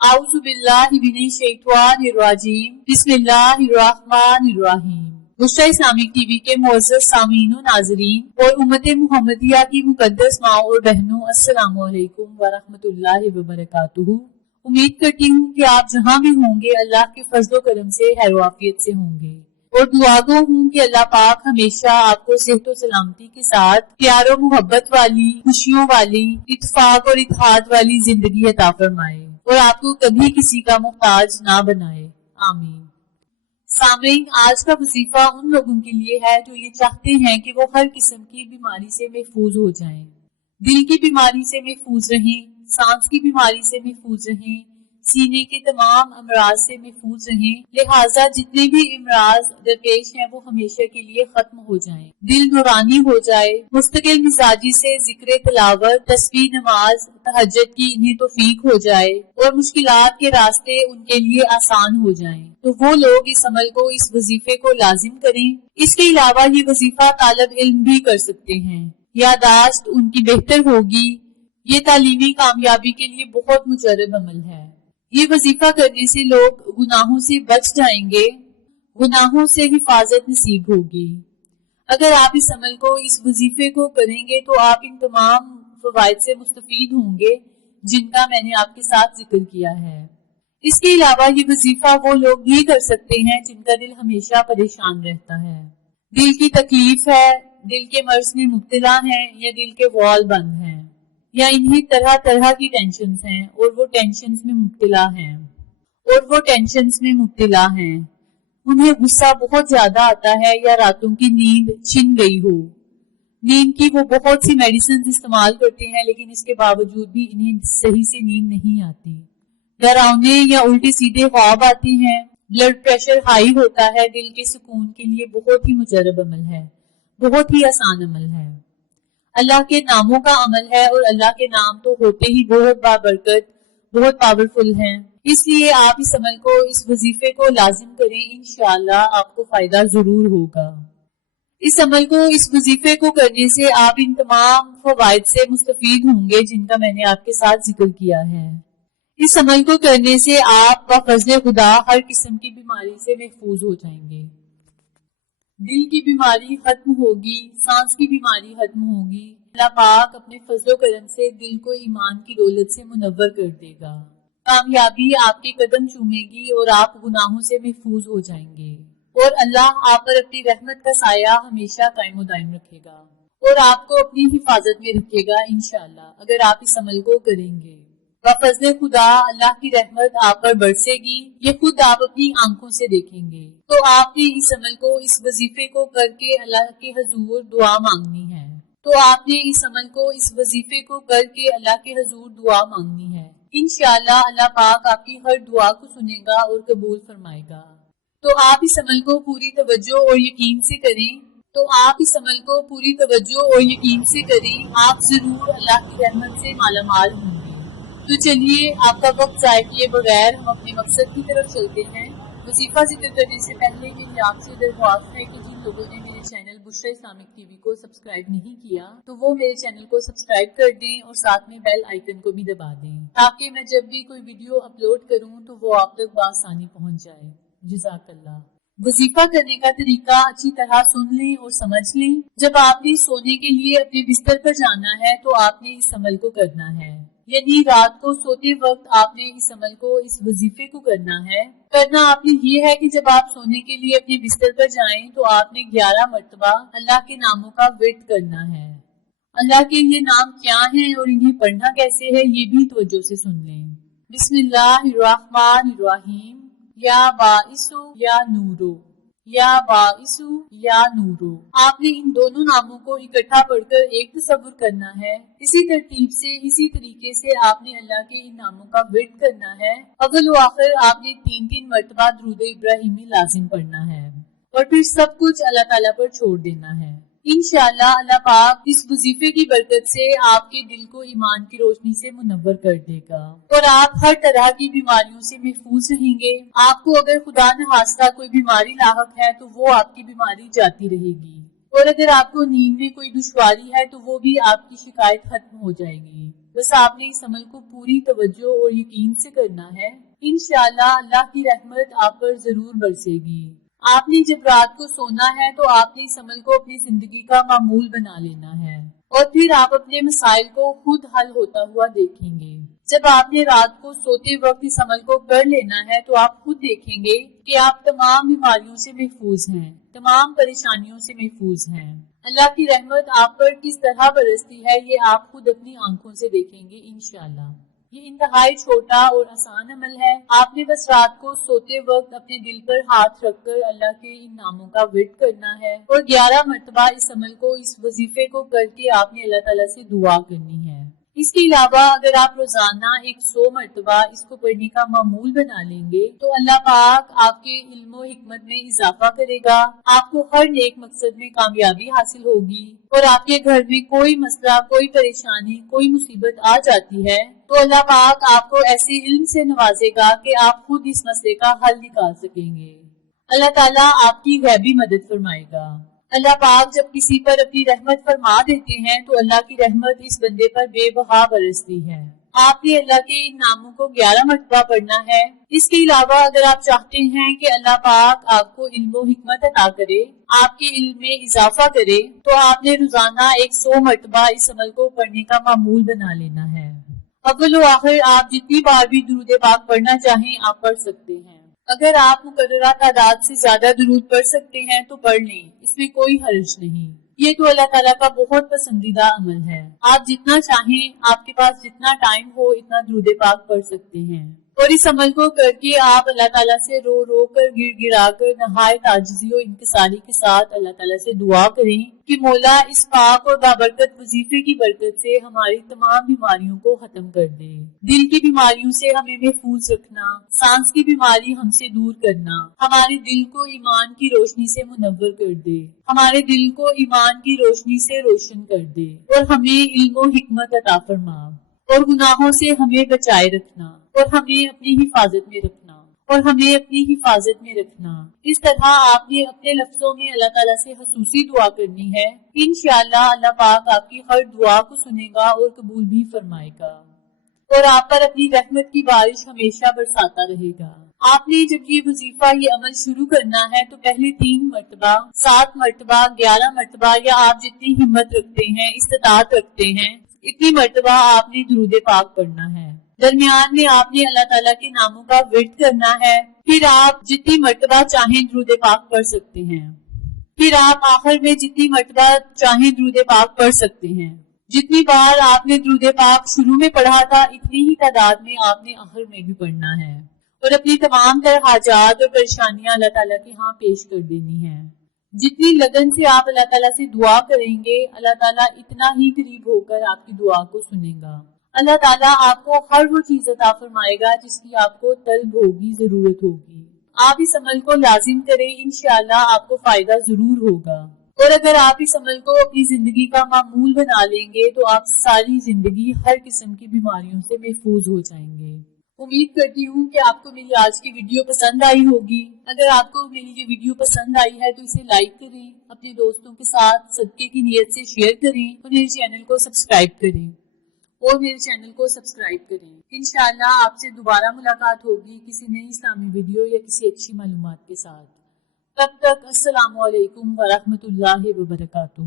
اعوذ باللہ من الشیطان الرجیم بسم اللہ الرحمن الرحیم۔ بشریٰ اسلامک ٹی وی کے معزز سامعین و ناظرین اور امت محمدیہ کی مقدس ماں اور بہنوں، السلام علیکم ورحمۃ اللہ وبرکاتہ۔ امید کرتی ہوں کہ آپ جہاں بھی ہوں گے اللہ کے فضل و کرم سے خیر و عافیت سے ہوں گے، اور دعا گو ہوں کہ اللہ پاک ہمیشہ آپ کو صحت و سلامتی کے ساتھ پیار و محبت والی، خوشیوں والی، اتفاق اور اتحاد والی زندگی عطا فرمائے اور آپ کو کبھی کسی کا محتاج نہ بنائے، آمین۔ سامعین، آج کا وظیفہ ان لوگوں کے لیے ہے جو یہ چاہتے ہیں کہ وہ ہر قسم کی بیماری سے محفوظ ہو جائیں، دل کی بیماری سے محفوظ رہیں، سانس کی بیماری سے محفوظ رہیں، سینے کے تمام امراض سے محفوظ رہیں، لہٰذا جتنے بھی امراض درپیش ہیں وہ ہمیشہ کے لیے ختم ہو جائیں، دل نورانی ہو جائے، مستقل مزاجی سے ذکر تلاوت، تسبیح، نماز، تہجد کی انہیں توفیق ہو جائے اور مشکلات کے راستے ان کے لیے آسان ہو جائیں، تو وہ لوگ اس عمل کو، اس وظیفے کو لازم کریں۔ اس کے علاوہ یہ وظیفہ طالب علم بھی کر سکتے ہیں، یادداشت ان کی بہتر ہوگی۔ یہ تعلیمی کامیابی کے لیے بہت مجرب عمل ہے۔ یہ وظیفہ کرنے سے لوگ گناہوں سے بچ جائیں گے، گناہوں سے حفاظت نصیب ہوگی۔ اگر آپ اس عمل کو، اس وظیفے کو کریں گے تو آپ ان تمام فوائد سے مستفید ہوں گے جن کا میں نے آپ کے ساتھ ذکر کیا ہے۔ اس کے علاوہ یہ وظیفہ وہ لوگ بھی کر سکتے ہیں جن کا دل ہمیشہ پریشان رہتا ہے، دل کی تکلیف ہے، دل کے مرض میں مبتلا ہیں، یا دل کے وال بند ہیں، یا انہیں طرح طرح کی ٹینشنز ہیں اور وہ ٹینشنز میں مبتلا ہیں، انہیں غصہ بہت زیادہ آتا ہے، یا راتوں کی نیند چھن گئی ہو، نیند کی وہ بہت سی میڈیسنز استعمال کرتے ہیں لیکن اس کے باوجود بھی انہیں صحیح سے نیند نہیں آتی، ڈراؤنے یا الٹے سیدھے خواب آتے ہیں، بلڈ پریشر ہائی ہوتا ہے۔ دل کے سکون کے لیے بہت ہی مجرب عمل ہے، بہت ہی آسان عمل ہے، اللہ کے ناموں کا عمل ہے، اور اللہ کے نام تو ہوتے ہی بہت بابرکت، بہت پاورفل ہیں۔ اس لیے آپ اس عمل کو، اس وظیفے کو لازم کریں، انشاءاللہ آپ کو فائدہ ضرور ہوگا۔ اس عمل کو، اس وظیفے کو کرنے سے آپ ان تمام فوائد سے مستفید ہوں گے جن کا میں نے آپ کے ساتھ ذکر کیا ہے۔ اس عمل کو کرنے سے آپ بفضل خدا ہر قسم کی بیماری سے محفوظ ہو جائیں گے، دل کی بیماری ختم ہوگی، سانس کی بیماری ختم ہوگی، اللہ پاک اپنے فضل و کرم سے دل کو ایمان کی دولت سے منور کر دے گا، کامیابی آپ کے قدم چومے گی اور آپ گناہوں سے محفوظ ہو جائیں گے، اور اللہ آپ پر اپنی رحمت کا سایہ ہمیشہ قائم و دائم رکھے گا اور آپ کو اپنی حفاظت میں رکھے گا انشاءاللہ، اگر آپ اس عمل کو کریں گے۔ بفضل خدا اللہ کی رحمت آپ پر برسے گی، یہ خود آپ اپنی آنکھوں سے دیکھیں گے۔ تو آپ نے اس عمل کو، اس وظیفے کو کر کے اللہ کے حضور دعا مانگنی ہے، انشاءاللہ اللہ پاک آپ کی ہر دعا کو سنے گا اور قبول فرمائے گا۔ تو آپ اس عمل کو پوری توجہ اور یقین سے کریں، آپ ضرور اللہ کی رحمت سے مالا مال ہوں گے۔ تو چلیے آپ کا وقت ضائع کیے بغیر ہم اپنے مقصد کی طرف چلتے ہیں۔ وظیفہ ذکر کرنے سے پہلے میری آپ سے درخواست ہے کہ جن لوگوں نے میرے channel Bushra Islamic T V کو سبسکرائب نہیں کیا تو وہ میرے چینل کو سبسکرائب کر دیں اور ساتھ میں بیل آئیکن کو بھی دبا دیں تاکہ میں جب بھی کوئی ویڈیو اپلوڈ کروں تو وہ آپ تک بآسانی پہنچ جائے۔ جزاک اللہ۔ وظیفہ کرنے کا طریقہ اچھی طرح سن لیں اور سمجھ لیں۔ جب آپ نے سونے کے لیے اپنے بستر پر جانا ہے تو آپ نے اس عمل کو کرنا ہے، یعنی رات کو سوتے وقت آپ نے اس عمل کو، اس وظیفے کو کرنا ہے۔ کرنا آپ نے یہ ہے کہ جب آپ سونے کے لیے اپنے بستر پر جائیں تو آپ نے 11 مرتبہ اللہ کے ناموں کا ورد کرنا ہے۔ اللہ کے یہ نام کیا ہیں اور انہیں پڑھنا کیسے ہے یہ بھی توجہ سے سن لیں۔ بسم اللہ الرحمن الرحیم، یا باعثو یا نورو، یا باعثو یا نورو۔ آپ نے ان دونوں ناموں کو اکٹھا پڑھ کر ایک تصور کرنا ہے۔ اسی ترتیب سے، اسی طریقے سے آپ نے اللہ کے ان ناموں کا ورد کرنا ہے۔ اول و آخر آپ نے 3 مرتبہ درود ابراہیمی لازم پڑھنا ہے اور پھر سب کچھ اللہ تعالیٰ پر چھوڑ دینا ہے۔ انشاءاللہ اللہ پاک اس وظیفے کی برکت سے آپ کے دل کو ایمان کی روشنی سے منور کر دے گا اور آپ ہر طرح کی بیماریوں سے محفوظ رہیں گے۔ آپ کو اگر خدا نخواستہ کوئی بیماری لاحق ہے تو وہ آپ کی بیماری جاتی رہے گی، اور اگر آپ کو نیند میں کوئی دشواری ہے تو وہ بھی آپ کی شکایت ختم ہو جائے گی۔ بس آپ نے اس عمل کو پوری توجہ اور یقین سے کرنا ہے، انشاءاللہ اللہ کی رحمت آپ پر ضرور برسے گی۔ آپ نے جب رات کو سونا ہے تو آپ نے اس عمل کو اپنی زندگی کا معمول بنا لینا ہے، اور پھر آپ اپنے مسائل کو خود حل ہوتا ہوا دیکھیں گے۔ جب آپ نے رات کو سوتے وقت اس عمل کو کر لینا ہے تو آپ خود دیکھیں گے کہ آپ تمام بیماریوں سے محفوظ ہیں، تمام پریشانیوں سے محفوظ ہیں۔ اللہ کی رحمت آپ پر کس طرح برستی ہے یہ آپ خود اپنی آنکھوں سے دیکھیں گے انشاءاللہ۔ یہ انتہائی چھوٹا اور آسان عمل ہے۔ آپ نے بس رات کو سوتے وقت اپنے دل پر ہاتھ رکھ کر اللہ کے ان ناموں کا ورد کرنا ہے، اور 11 مرتبہ اس عمل کو، اس وظیفے کو کر کے آپ نے اللہ تعالیٰ سے دعا کرنی ہے۔ اس کے علاوہ اگر آپ روزانہ 100 مرتبہ اس کو پڑھنے کا معمول بنا لیں گے تو اللہ پاک آپ کے علم و حکمت میں اضافہ کرے گا، آپ کو ہر نیک مقصد میں کامیابی حاصل ہوگی، اور آپ کے گھر میں کوئی مسئلہ، کوئی پریشانی، کوئی مصیبت آ جاتی ہے تو اللہ پاک آپ کو ایسے علم سے نوازے گا کہ آپ خود اس مسئلے کا حل نکال سکیں گے۔ اللہ تعالیٰ آپ کی غیبی مدد فرمائے گا۔ اللہ پاک جب کسی پر اپنی رحمت فرما دیتے ہیں تو اللہ کی رحمت اس بندے پر بے بہا برستی ہے۔ آپ نے اللہ کے ان ناموں کو 11 مرتبہ پڑھنا ہے۔ اس کے علاوہ اگر آپ چاہتے ہیں کہ اللہ پاک آپ کو علم و حکمت عطا کرے، آپ کے علم میں اضافہ کرے، تو آپ نے روزانہ 100 مرتبہ اس عمل کو پڑھنے کا معمول بنا لینا ہے۔ اول و آخر آپ جتنی بار بھی درود پاک پڑھنا چاہیں آپ پڑھ سکتے ہیں۔ اگر آپ مقررہ تعداد سے زیادہ درود پڑھ سکتے ہیں تو پڑھ لیں، اس میں کوئی حرج نہیں۔ یہ تو اللہ تعالیٰ کا بہت پسندیدہ عمل ہے۔ آپ جتنا چاہیں، آپ کے پاس جتنا ٹائم ہو، اتنا درود پاک پڑھ سکتے ہیں، اور اس عمل کو کر کے آپ اللہ تعالیٰ سے رو رو کر، گر گرا کر، نہایت عاجزی و انکساری کے ساتھ اللہ تعالیٰ سے دعا کریں کہ مولا اس پاک اور بابرکت وظیفے کی برکت سے ہماری تمام بیماریوں کو ختم کر دے، دل کی بیماریوں سے ہمیں محفوظ رکھنا، سانس کی بیماری ہم سے دور کرنا، ہمارے دل کو ایمان کی روشنی سے منور کر دے، ہمارے دل کو ایمان کی روشنی سے روشن کر دے، اور ہمیں علم و حکمت عطا فرما، اور گناہوں سے ہمیں بچائے رکھنا، اور ہمیں اپنی حفاظت میں رکھنا، اور ہمیں اپنی حفاظت میں رکھنا۔ اس طرح آپ نے اپنے لفظوں میں اللہ تعالیٰ سے خصوصی دعا کرنی ہے۔ انشاءاللہ اللہ پاک آپ کی ہر دعا کو سنے گا اور قبول بھی فرمائے گا، اور آپ پر اپنی رحمت کی بارش ہمیشہ برساتا رہے گا۔ آپ نے جب یہ وظیفہ، یہ عمل شروع کرنا ہے تو پہلے 3 مرتبہ، 7 مرتبہ، 11 مرتبہ، یا آپ جتنی ہمت رکھتے ہیں، استطاعت رکھتے ہیں، اتنی مرتبہ آپ نے درود پاک پڑھنا ہے۔ درمیان میں آپ نے اللہ تعالیٰ کے ناموں کا ورد کرنا ہے، پھر آپ جتنی مرتبہ چاہیں درود پاک پڑھ سکتے ہیں، پھر آپ آخر میں جتنی مرتبہ چاہیں درود پاک پڑھ سکتے ہیں۔ جتنی بار آپ نے درود پاک شروع میں پڑھا تھا اتنی ہی تعداد میں آپ نے آخر میں بھی پڑھنا ہے، اور اپنی تمام تر حاجات اور پریشانیاں اللہ تعالیٰ کے ہاں پیش کر دینی ہیں۔ جتنی لگن سے آپ اللہ تعالیٰ سے دعا کریں گے، اللہ تعالیٰ اتنا ہی قریب ہو کر آپ کی دعا کو سنے گا۔ اللہ تعالیٰ آپ کو ہر وہ چیز عطا فرمائے گا جس کی آپ کو طلب ہوگی، ضرورت ہوگی۔ آپ اس عمل کو لازم کریں، انشاءاللہ آپ کو فائدہ ضرور ہوگا، اور اگر آپ اس عمل کو اپنی زندگی کا معمول بنا لیں گے تو آپ ساری زندگی ہر قسم کی بیماریوں سے محفوظ ہو جائیں گے۔ امید کرتی ہوں کہ آپ کو میری آج کی ویڈیو پسند آئی ہوگی۔ اگر آپ کو میری یہ ویڈیو پسند آئی ہے تو اسے لائک کریں، اپنے دوستوں کے ساتھ صدقے کی نیت سے شیئر کریں، اور میرے چینل کو سبسکرائب کریں، انشاءاللہ آپ سے دوبارہ ملاقات ہوگی کسی نئی اسلامی ویڈیو یا کسی اچھی معلومات کے ساتھ۔ تب تک السلام علیکم ورحمۃ اللہ وبرکاتہ۔